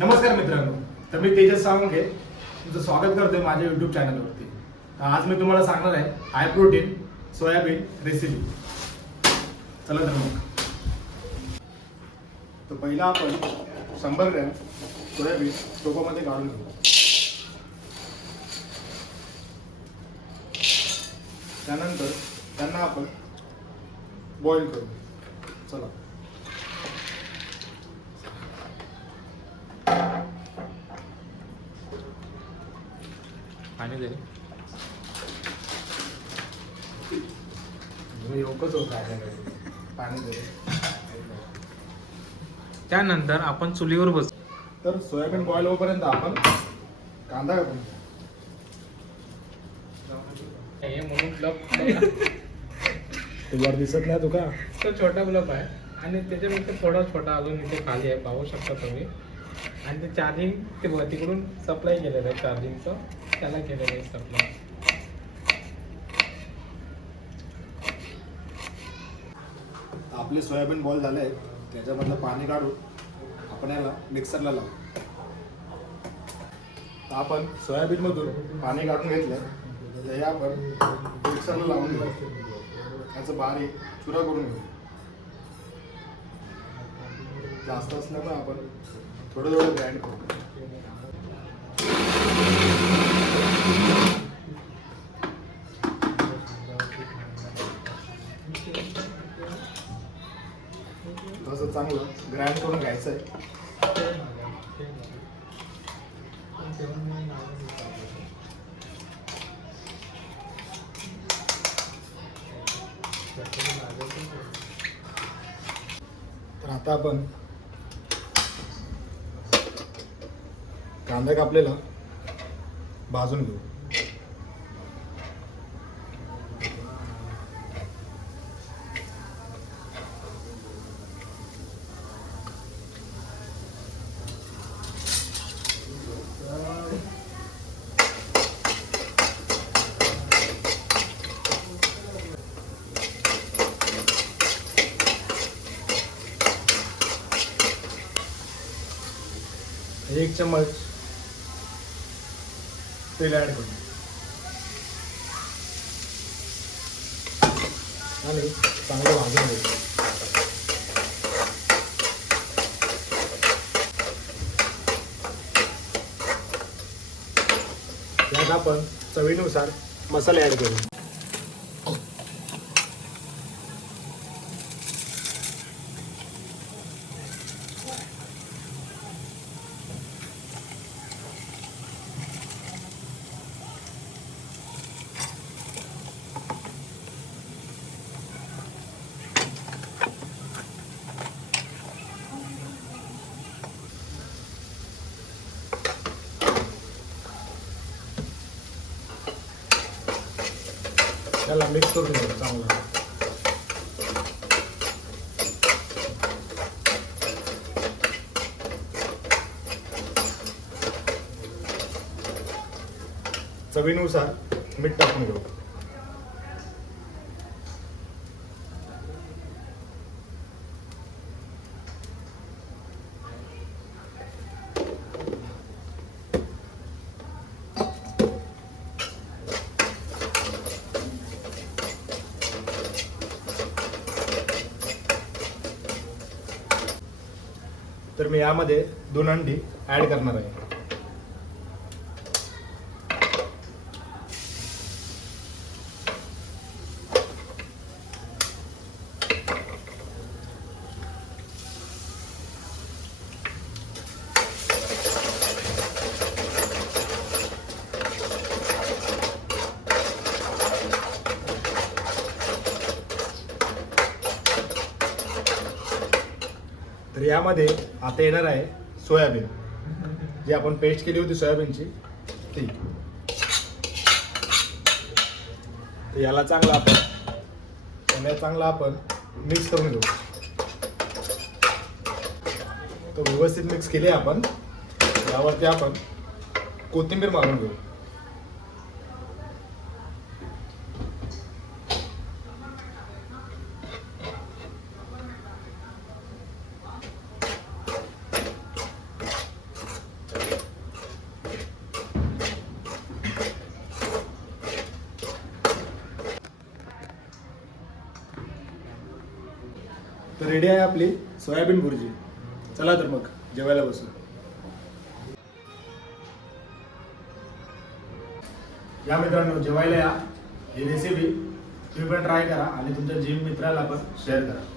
नमस्कार मित्रांनो, तर मी तेजस सावंगे तुमचं स्वागत करतोय माझ्या यूट्यूब चॅनलवरती. आज मी तुम्हाला सांगणार आहे हाय प्रोटीन सोयाबीन रेसिपी. चला तर मग. तर पहिला आपण 100 ग्रॅम सोयाबीन टोपामध्ये काढून घेऊ. त्यानंतर त्यांना आपण बॉईल करू. चला. पाणी दे. योगच होत आहे पाणी दे. त्यानंतर आपण चुलीवर बस. तर सोयाबीन बॉईल होईपर्यंत आपण कांदा कापून हे म्हणून ब्लॉक तुला दिसत नाही तुका. तो छोटा ब्लॉक आहे आणि त्याच्यानंतर थोडा छोटा अजून इथे खाली आहे, पाहू शकता तुम्ही. आणि ते चार्जिंग ते तिकडून सप्लाय केलेलं आहे, चार्जिंगचं त्याला केलेलं आहे सप्लाय. आपले सोयाबीन बॉईल झाले, त्याच्यामधलं पाणी काढून आपण याला मिक्सरला लावू. तर आपण सोयाबीनमधून पाणी काढून घेतलं, तर हे आपण मिक्सरला लावून घेऊ. याचं बारीक चुरा करून घेऊ. जास्त असल्यामुळे आपण थोडं थोडं ग्राइंड करू. तसं चांगलं ग्राइंड करून घ्यायचं आहे. तर आता आपण कांदा कापलेला भाजून घेऊ. एक चम्मच तेल ॲड करू आणि चांगलं भाजून घेऊ. त्यात आपण चवीनुसार मसाले ॲड करू. त्याला मिक्स करून घेऊ चांगलं. चवीनुसार मीठ टाकून घेऊ. तर मी यामध्ये 2 अंडी ॲड करणार आहे. तर यामध्ये आता येणार आहे सोयाबीन, जी आपण पेस्ट केली होती सोयाबीनची ती. तर याला चांगला आपण मिक्स करून घेऊ. तो व्यवस्थित मिक्स केले आपण. यावरती आपण कोथिंबीर मारून घेऊ. तर रेडी आहे आपली सोयाबीन भुर्जी. चला तर मग जेवायला बसू. या मित्रांनो, जेवायला या. ही रेसिपी तुम्ही पण ट्राय करा आणि तुमच्या जिम मित्राला पण शेअर करा.